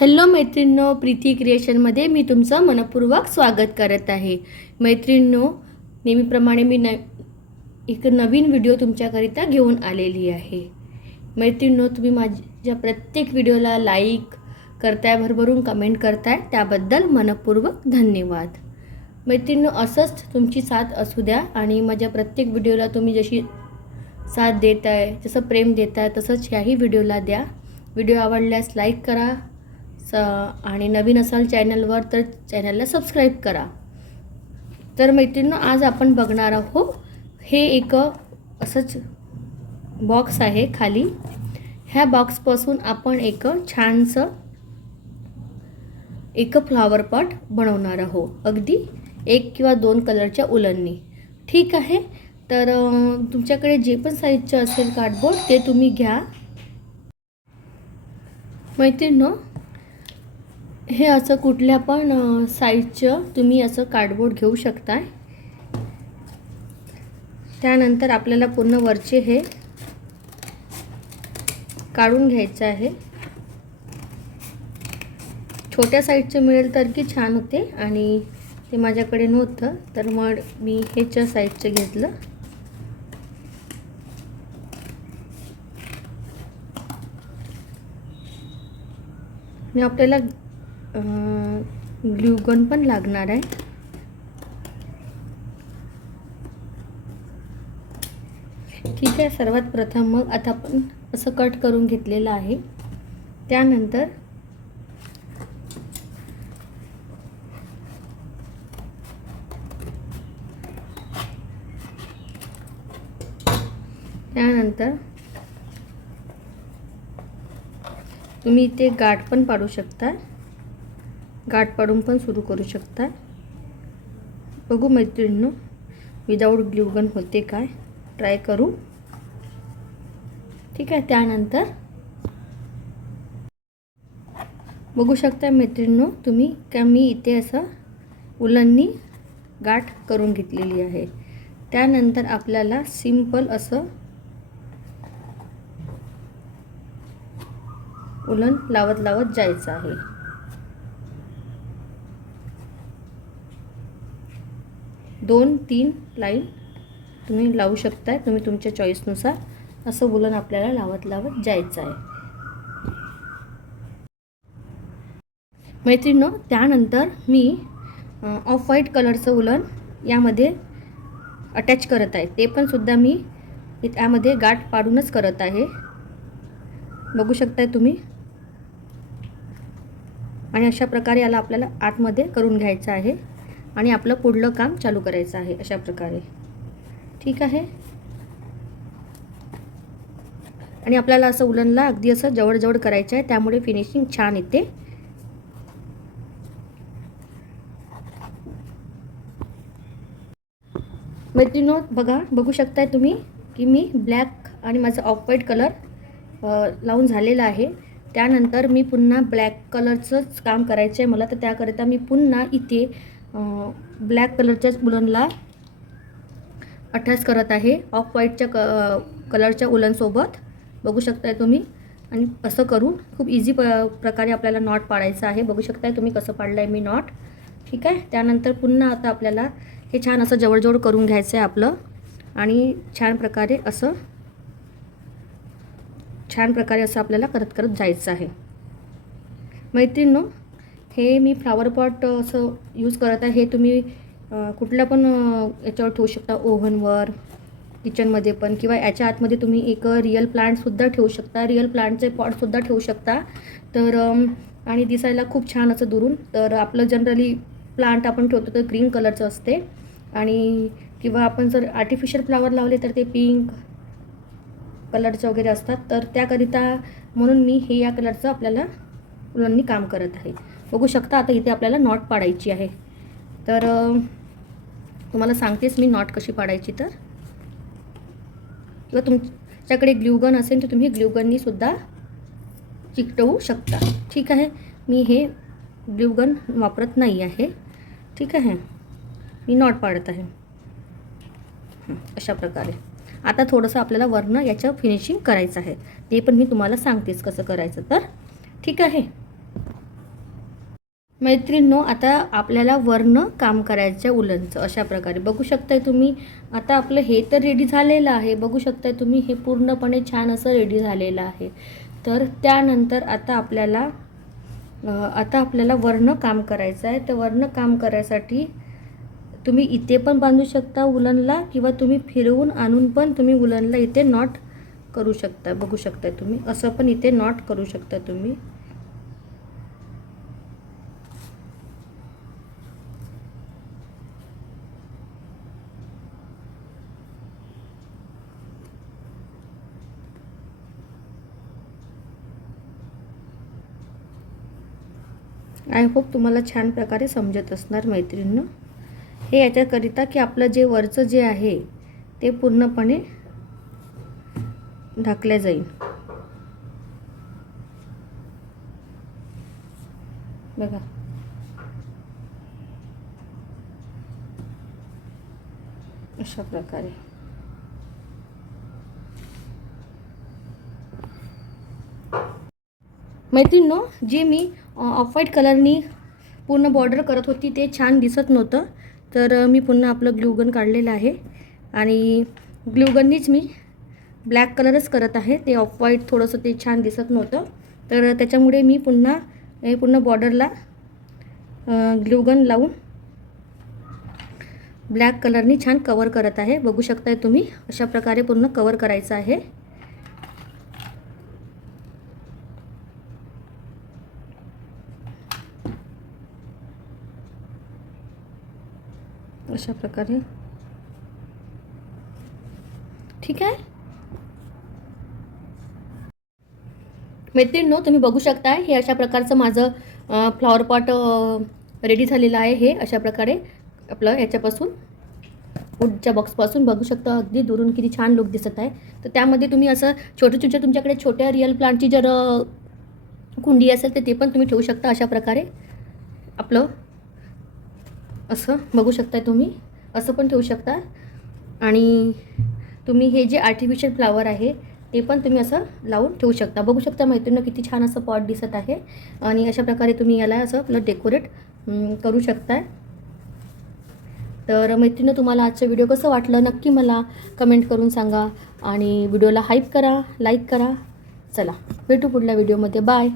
Hello मैत्रिणींनो, प्रीती क्रिएशनमध्ये मी तुमचं मनपूर्वक स्वागत करत आहे. मैत्रिणींनो, नेहमीप्रमाणे मी एक नवीन व्हिडिओ तुमच्याकरिता घेऊन आलेली आहे. मैत्रिणींनो, तुम्ही माझ्या प्रत्येक व्हिडिओला लाईक करताय, भरभरून कमेंट करताय, त्याबद्दल मनपूर्वक धन्यवाद. मैत्रिणींनो, असंच तुमची साथ असू द्या आणि माझ्या प्रत्येक व्हिडिओला तुम्ही जशी साथ देत आहे, जसं प्रेम देत आहे, तसंच ह्याही व्हिडिओला द्या. व्हिडिओ आवडल्यास लाईक करा आणि नवीन असाल चॅनलवर तर चॅनलला सबस्क्राईब करा. तर मैत्रिणींनो, आज आपण बघणार आहोत हे एक असंच बॉक्स आहे खाली. ह्या बॉक्सपासून आपण एक छानसं एक फ्लॉवर पॉट बनवणार आहोत, अगदी 1 किंवा 2 कलरच्या उलननी. ठीक आहे, तर तुमच्याकडे जे पण साईजचं असेल कार्डबोर्ड ते तुम्ही घ्या. मैत्रिणींनो, हे असं कुठल्या पण साईजचं तुम्ही असं कार्डबोर्ड घेऊ शकताय. त्यानंतर आपल्याला पूर्ण वरचे हे काढून घ्यायचं आहे. छोट्या साईजचं मिळेल तर की छान होते आणि ते माझ्याकडे नव्हतं, तर मग मी ह्याच्या साईजचं घेतलं. आणि आपल्याला ग्लू गन पण लागणार आहे. ठीक आहे, सर्वात प्रथम मग आता आपण असं कट करून घेतलेलं आहे. त्यानंतर तुम्ही इथे गाठ पण पाडू शकता, गाठ पाडून पण सुरू करू शकता. बघू मैत्रिणींनो, विदाऊट ग्लू गन होते काय, ट्राय करू. ठीक आहे, त्यानंतर बघू शकता मैत्रिणींनो तुम्ही का मी इथे असं उलननी गाठ करून घेतलेली आहे. त्यानंतर आपल्याला सिंपल असं उलन लावत लावत जायचं आहे. दोन 3 लाईन तुम्ही लावू शकता, तुम्ही तुमच्या चॉईसनुसार. असं उलन आपल्याला लावत लावत जायचं आहे. मैत्रिणींनो, त्यानंतर मी ऑफ व्हाईट कलरचं उलन यामध्ये अटॅच करत आहे. ते पण सुद्धा मी यामध्ये गाठ पाडूनच करत आहे, बघू शकताय तुम्ही. आणि अशा प्रकारे याला आपल्याला आतमध्ये करून घ्यायचं आहे आणि आपलं पुढलं काम चालू करायचं आहे अशा प्रकारे. ठीक आहे, आणि आपल्याला असं उलनला अगदी असं जवळ करायचं आहे, त्यामुळे फिनिशिंग छान येते. मैत्रिणींनो, बघू शकताय तुम्ही की मी ब्लॅक आणि माझा ऑफ व्हाईट कलर लावून झालेला आहे. त्यानंतर मी पुन्हा ब्लॅक कलरचंच काम करायचं आहे मला, तर त्याकरिता मी पुन्हा इथे ब्लॅक कलरच्याच उलनला अटॅच करत आहे ऑफ व्हाईटच्या कलरच्या उलनसोबत, बघू शकताय तुम्ही. आणि असं करून खूप इझी प्रकारे आपल्याला नॉट पाडायचं आहे. बघू शकताय तुम्ही कसं पाडलं आहे मी नॉट. ठीक आहे, त्यानंतर पुन्हा आता आपल्याला हे छान असं जवळ करून घ्यायचं आहे आपलं आणि छान प्रकारे असं आपल्याला करत जायचं आहे. मैत्रिणींनो, हे मी फ्लावर पॉट असं यूज करत आहे. हे तुम्ही कुठल्या पण याच्यावर ठेवू शकता, ओव्हनवर, किचनमध्ये पण, किंवा याच्या आतमध्ये तुम्ही एक रिअल प्लांटसुद्धा ठेवू शकता, रिअल प्लांटचे पॉटसुद्धा ठेवू शकता. तर आणि दिसायला खूप छान असं दुरून. तर आपलं जनरली प्लांट आपण ठेवतो तर ग्रीन कलरचं असते, आणि किंवा आपण जर आर्टिफिशियल फ्लावर लावले तर ते पिंक कलरचे वगैरे असतात. तर त्याकरिता म्हणून मी हे या कलरचं आपल्याला उलननी काम करत आहे. बघू शकता आता इथे आपल्याला नॉट पाडायची आहे. तर तुम्हाला सांगतेच मी नॉट कशी पाडायची. तर किंवा तुमच्याकडे ग्लूगन असेल तर तुम्ही ग्लूगननी सुद्धा चिकटवू शकता. ठीक आहे, मी हे ग्लूगन वापरत नाही आहे. ठीक आहे, मी नॉट पाडत आहे अशा प्रकारे. आता थोडंसं आपल्याला वरनं याचं फिनिशिंग करायचं आहे, ते पण मी तुम्हाला सांगतेच कसं करायचं. तर ठीक आहे, मैत्रिणींनो, आता आपल्याला वरनं काम करायचं आहे उलनचं. अशा प्रकारे बघू शकताय तुम्ही. आता आपलं हे तर रेडी झालेलं आहे. बघू शकताय तुम्ही, हे पूर्णपणे छान असं रेडी झालेलं आहे. तर त्यानंतर आता आपल्याला वरनं काम करायचं आहे. तर वरनं काम करायसाठी तुम्ही इथे पण बांधू शकता उलनला, किंवा तुम्ही फिरवून आणून पण तुम्ही उलनला इथे नॉट करू शकता. बघू शकता तुम्ही, असं पण इथे नॉट करू शकता तुम्ही. आय होप तुम्हाला छान प्रकारे समजत असणार मैत्रिणींनो. हे याच्याकरिता की आपलं जे वरचं जे आहे ते पूर्णपणे ढाकल्या जाईल. बघा, अशा प्रकारे. मैत्रिणींनो, जे मी ऑफ व्हाईट कलरनी पूर्ण बॉर्डर करत होती ते छान दिसत नव्हतं, तर मी पुन्हा आपलं ग्लूगन काढलेलं आहे आणि ग्लूगननीच मी ब्लॅक कलरच करत आहे. ते ऑफ व्हाईट थोडंसं ते छान दिसत नव्हतं, तर त्याच्यामुळे मी पुन्हा बॉर्डरला ग्लूगन लावून ब्लॅक कलरनी छान कवर करत आहे. बघू शकताय तुम्ही, अशा प्रकारे पूर्ण कवर करायचं आहे. अशा प्रकारे. ठीक आहे मैत्रिणींनो, तुम्ही बघू शकता हे अशा प्रकारचं माझं फ्लॉवर पॉट रेडी झालेलं आहे. हे अशा प्रकारे आपलं याच्यापासून वूडच्या बॉक्सपासून बघू शकता अगदी दुरून किती छान लुक दिसत आहे. तर त्यामध्ये तुम्ही असं छोटे तुमच्याकडे छोट्या रिअल प्लांटची जर कुंडी असेल तर ते पण तुम्ही ठेवू शकता. अशा प्रकारे आपलं असं बघू शकताय तुम्ही, असं पण ठेवू शकता. आणि तुम्ही हे जे आर्टिफिशियल फ्लावर आहे ते पण तुम्ही असं लावून ठेवू शकता. बघू शकता मैत्रिणींनो, किती छान असं पॉट दिसत आहे. आणि अशा प्रकारे तुम्ही याला असं आपलं डेकोरेट करू शकताय. तर मैत्रिणींनो, तुम्हाला आजचं व्हिडिओ कसं वाटलं नक्की मला कमेंट करून सांगा आणि व्हिडिओला हाईप करा, लाईक करा. चला भेटू पुढल्या व्हिडिओमध्ये. बाय.